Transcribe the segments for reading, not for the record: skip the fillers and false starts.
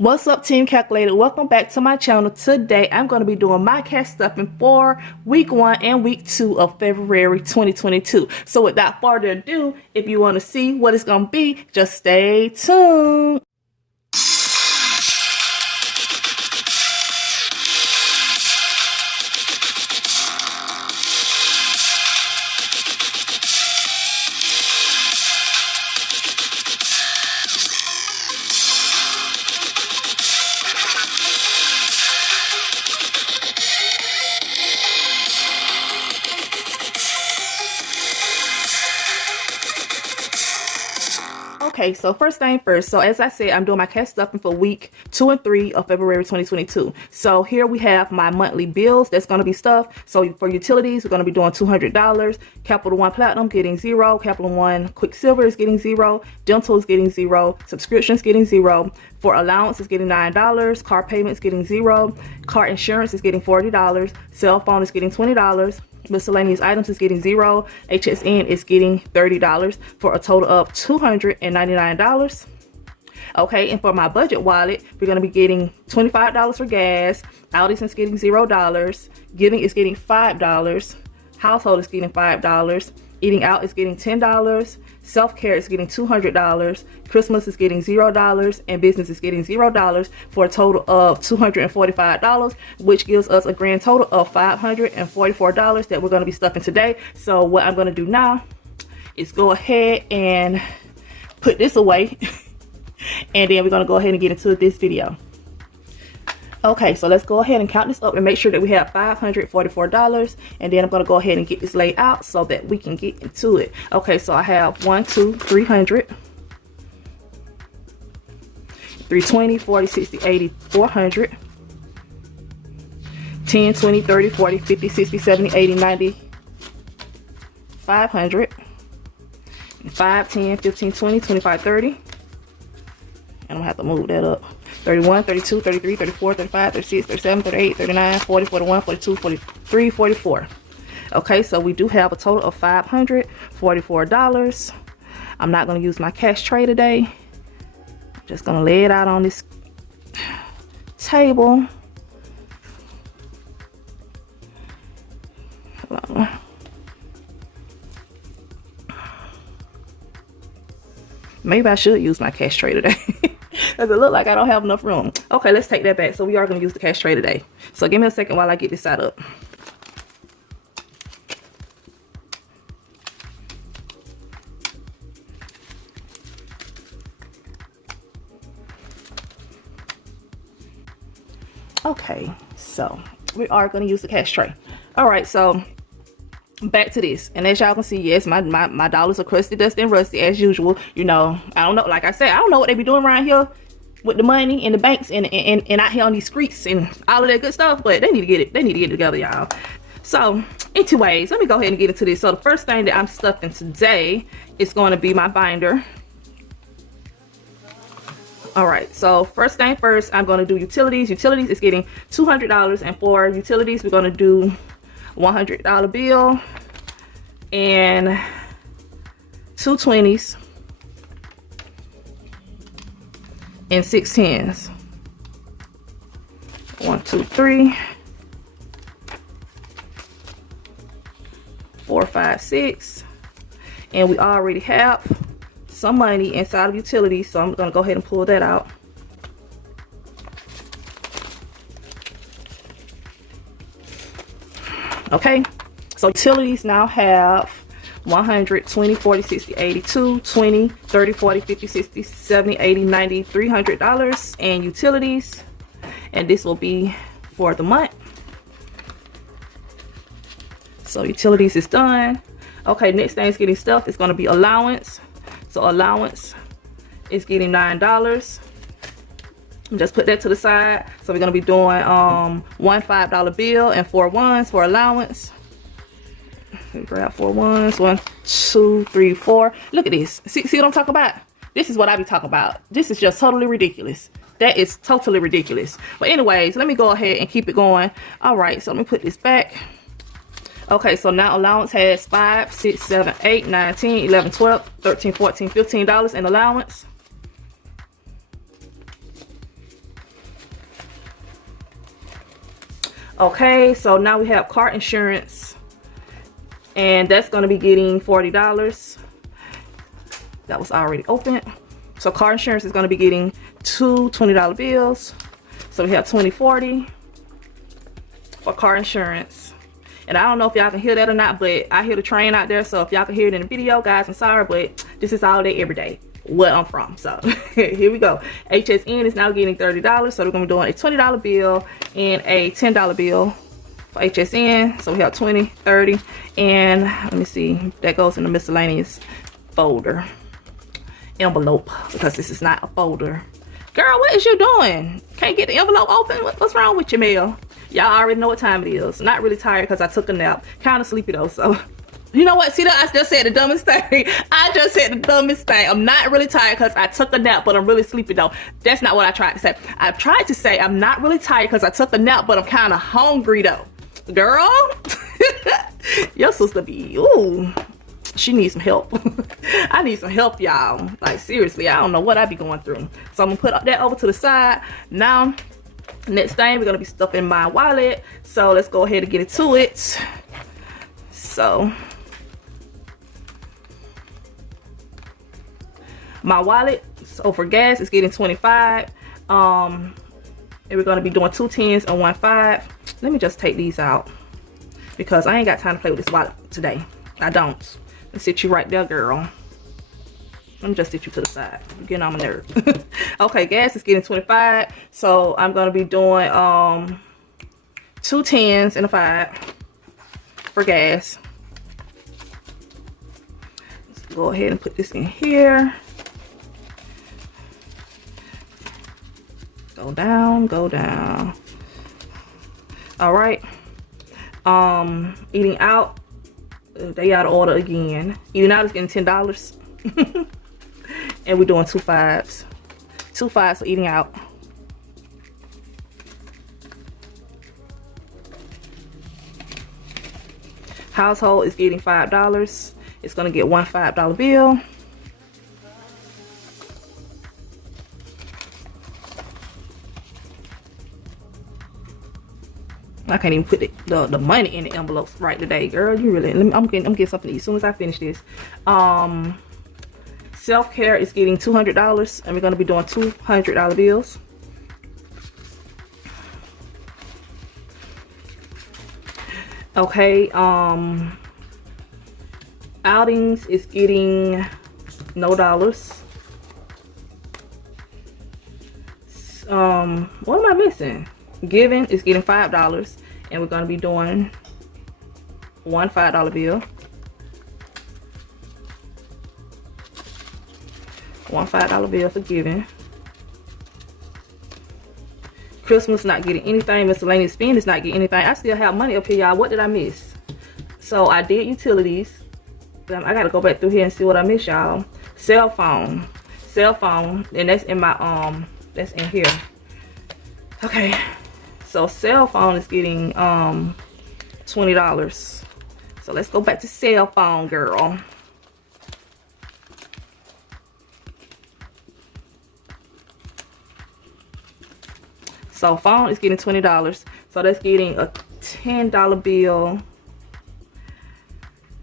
What's up, Team Calculated? Welcome back to my channel. Today I'm going to be doing my cash stuffing for week 1 and week 2 of February 2022. So without further ado, if you want to see what it's going to be, just stay tuned. Okay, so first thing first. So as I said, I'm doing my cash stuffing for week 2 and 3 of February 2022. So here we have my monthly bills that's going to be stuffed. So for utilities, we're going to be doing $200. Capital One Platinum getting 0. Capital One Quicksilver is getting 0. Dental is getting 0. Subscriptions getting 0. For allowance is getting $9. Car payments getting 0. Car insurance is getting $40. Cell phone is getting $20. Miscellaneous items is getting 0. HSN is getting $30 for a total of $299. Okay, and for my budget wallet, we're going to be getting $25 for gas. Aldi's getting $0. Giving is getting $5. Household is getting $5. Eating out is getting $10. Self-care is getting $200. Christmas is getting $0. And business is getting $0 for a total of $245, which gives us a grand total of $544 that we're going to be stuffing today. So what I'm going to do now is go ahead and put this away. And then we're going to go ahead and get into this video. Okay, so let's go ahead and count this up and make sure that we have $544. And then I'm going to go ahead and get this laid out so that we can get into it. Okay, so I have 1, 2, 300, 320, 40, 60, 80, 400, 10, 20, 30, 40, 50, 60, 70, 80, 90, 500, 5, 10, 15, 20, 25, 30. And I'm going to have to move that up. 31, 32, 33, 34, 35, 36, 37, 38, 39, 40, 41, 42, 43, 44. Okay, so we do have a total of $544. I'm not going to use my cash tray today. I'm just going to lay it out on this table. Hold on. Maybe I should use my cash tray today. Does it look like I don't have enough room? Okay, let's take that back. So we are going to use the cash tray today. So give me a second while I get this set up. Okay, so we are going to use the cash tray. All right, so back to this, and as y'all can see, yes, my dollars are crusty, dusty, and rusty as usual. You know, I don't know, like I said, I don't know what they be doing around here with the money in the banks and out here on these streets and all of that good stuff, but they need to get it together, y'all. So anyways, let me go ahead and get into this. So the first thing that I'm stuffing today is going to be my binder. All right, so first thing first, I'm going to do utilities. Utilities is getting $200, and for utilities we're going to do $100 bill and 2 20s and 6 10s. 1, 2, 3, 4, 5, 6, and we already have some money inside of utilities, so I'm gonna go ahead and pull that out. Okay, so utilities now have 100, 20, 40, 60, 82, 20, 30, 40, 50, 60, 70, 80, 90, $300 and utilities. And this will be for the month. So utilities is done. Okay, next thing is getting stuff. It's going to be allowance. So allowance is getting $9. Just put that to the side. So we're going to be doing one $5 bill and 4 ones for allowance. Grab 4 ones. 1, 2, 3, 4. Look at this. See what I'm talking about? This is what I be talking about. This is just totally ridiculous. That is totally ridiculous. But anyways, let me go ahead and keep it going. All right, so let me put this back. Okay, so now allowance has $5, $6, $7, $8, $9, $10, $11, $12, $13, $14, $15 in allowance. Okay, so now we have car insurance, and that's going to be getting $40. That was already open. So car insurance is going to be getting two $20 bills. So we have $20.40 for car insurance. And I don't know if y'all can hear that or not, but I hear the train out there. So if y'all can hear it in the video, guys, I'm sorry, but this is all day, every day, where I'm from. So here we go. HSN is now getting $30. So we're going to be doing a $20 bill and a $10 bill for HSN. So we have 20, 30, and let me see, that goes in the miscellaneous folder. Envelope, because this is not a folder. Girl, what is you doing? Can't get the envelope open? What's wrong with your mail? Y'all already know what time it is. Not really tired because I took a nap. Kind of sleepy though, so. You know what? See that? I just said the dumbest thing. I just said the dumbest thing. I'm not really tired because I took a nap, but I'm really sleepy though. That's not what I tried to say. I tried to say I'm not really tired because I took a nap, but I'm kind of hungry though. Girl, your sister be, ooh. She needs some help. I need some help, y'all. Like, seriously, I don't know what I be going through. So I'm gonna put that over to the side. Now, next thing, we're gonna be stuffing my wallet. So let's go ahead and get into it. So, my wallet, so for gas, it's getting 25. And we're gonna be doing 2 10s and 1 5. Let me just take these out because I ain't got time to play with this wallet today. I don't. Let's sit you right there, girl. Let me just sit you to the side. You're getting on my nerves. Okay, gas is getting 25. So I'm gonna be doing 2 10s and a 5 for gas. Let's go ahead and put this in here. Go down, go down. All right. Eating out. They out of order again. Eating out is getting $10. And we're doing 2 5s. 2 5s for eating out. Household is getting $5. It's gonna get 1 $5 bill. I can't even put the money in the envelopes right today, girl. You really, I'm getting something to eat as soon as I finish this. Self-care is getting $200, and we're gonna be doing $200 bills. Okay, outings is getting no dollars. What am I missing? Giving is getting $5, and we're going to be doing 1 $5 bill. 1 $5 bill for giving. Christmas not getting anything. Miscellaneous spend is not getting anything. I still have money up here, y'all. What did I miss? So I did utilities. I got to go back through here and see what I missed, y'all. Cell phone, and that's in my that's in here. Okay. So cell phone is getting $20. So let's go back to cell phone, girl. So phone is getting $20. So that's getting a $10 bill.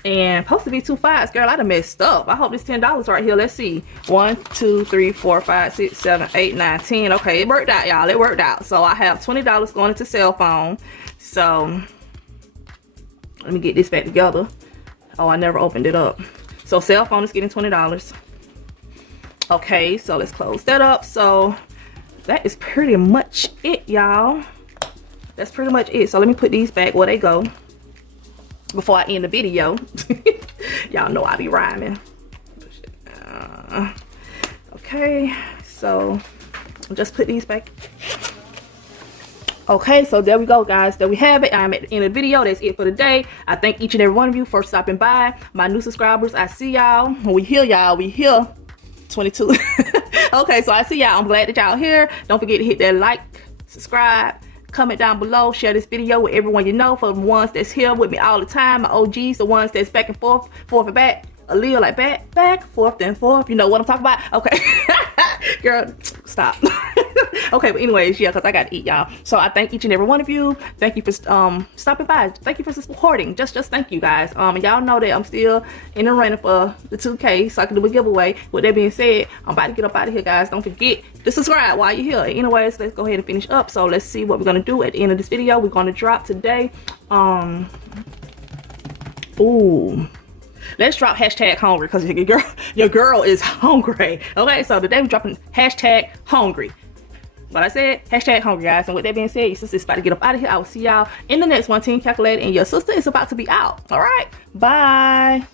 And supposed to be 2 5s, girl. I done messed up. I hope this $10 right here. Let's see. 1, 2, 3, 4, 5, 6, 7, 8, 9, 10. Okay, it worked out, y'all. It worked out. So I have $20 going into cell phone. So let me get this back together. Oh, I never opened it up. So cell phone is getting $20. Okay, so let's close that up. So that is pretty much it, y'all. That's pretty much it. So let me put these back where they go before I end the video. Y'all know I be rhyming. Okay, so just put these back. Okay, so there we go, guys. There we have it. I'm at the end of the video. That's it for today. I thank each and every one of you for stopping by. My new subscribers, I see y'all. We here, y'all. We here. 22. Okay, so I see y'all. I'm glad that y'all here. Don't forget to hit that like, subscribe, comment down below, share this video with everyone you know. For the ones that's here with me all the time, my OGs, the ones that's back and forth and back, a little like back, forth and forth. You know what I'm talking about? Okay. Girl, stop. Okay, but anyways, yeah, because I got to eat, y'all. So I thank each and every one of you. Thank you for stopping by. Thank you for supporting. Just thank you, guys. And y'all know that I'm still in the running for the 2K, so I can do a giveaway. With that being said, I'm about to get up out of here, guys. Don't forget to subscribe while you're here. Anyways, let's go ahead and finish up. So let's see what we're gonna do at the end of this video. We're gonna drop today. Let's drop hashtag hungry because your girl is hungry. Okay, so today we're dropping hashtag hungry. But I said hashtag hungry, guys. And with that being said, your sister is about to get up out of here. I will see y'all in the next one. Team Calculated, and your sister is about to be out. All right, bye.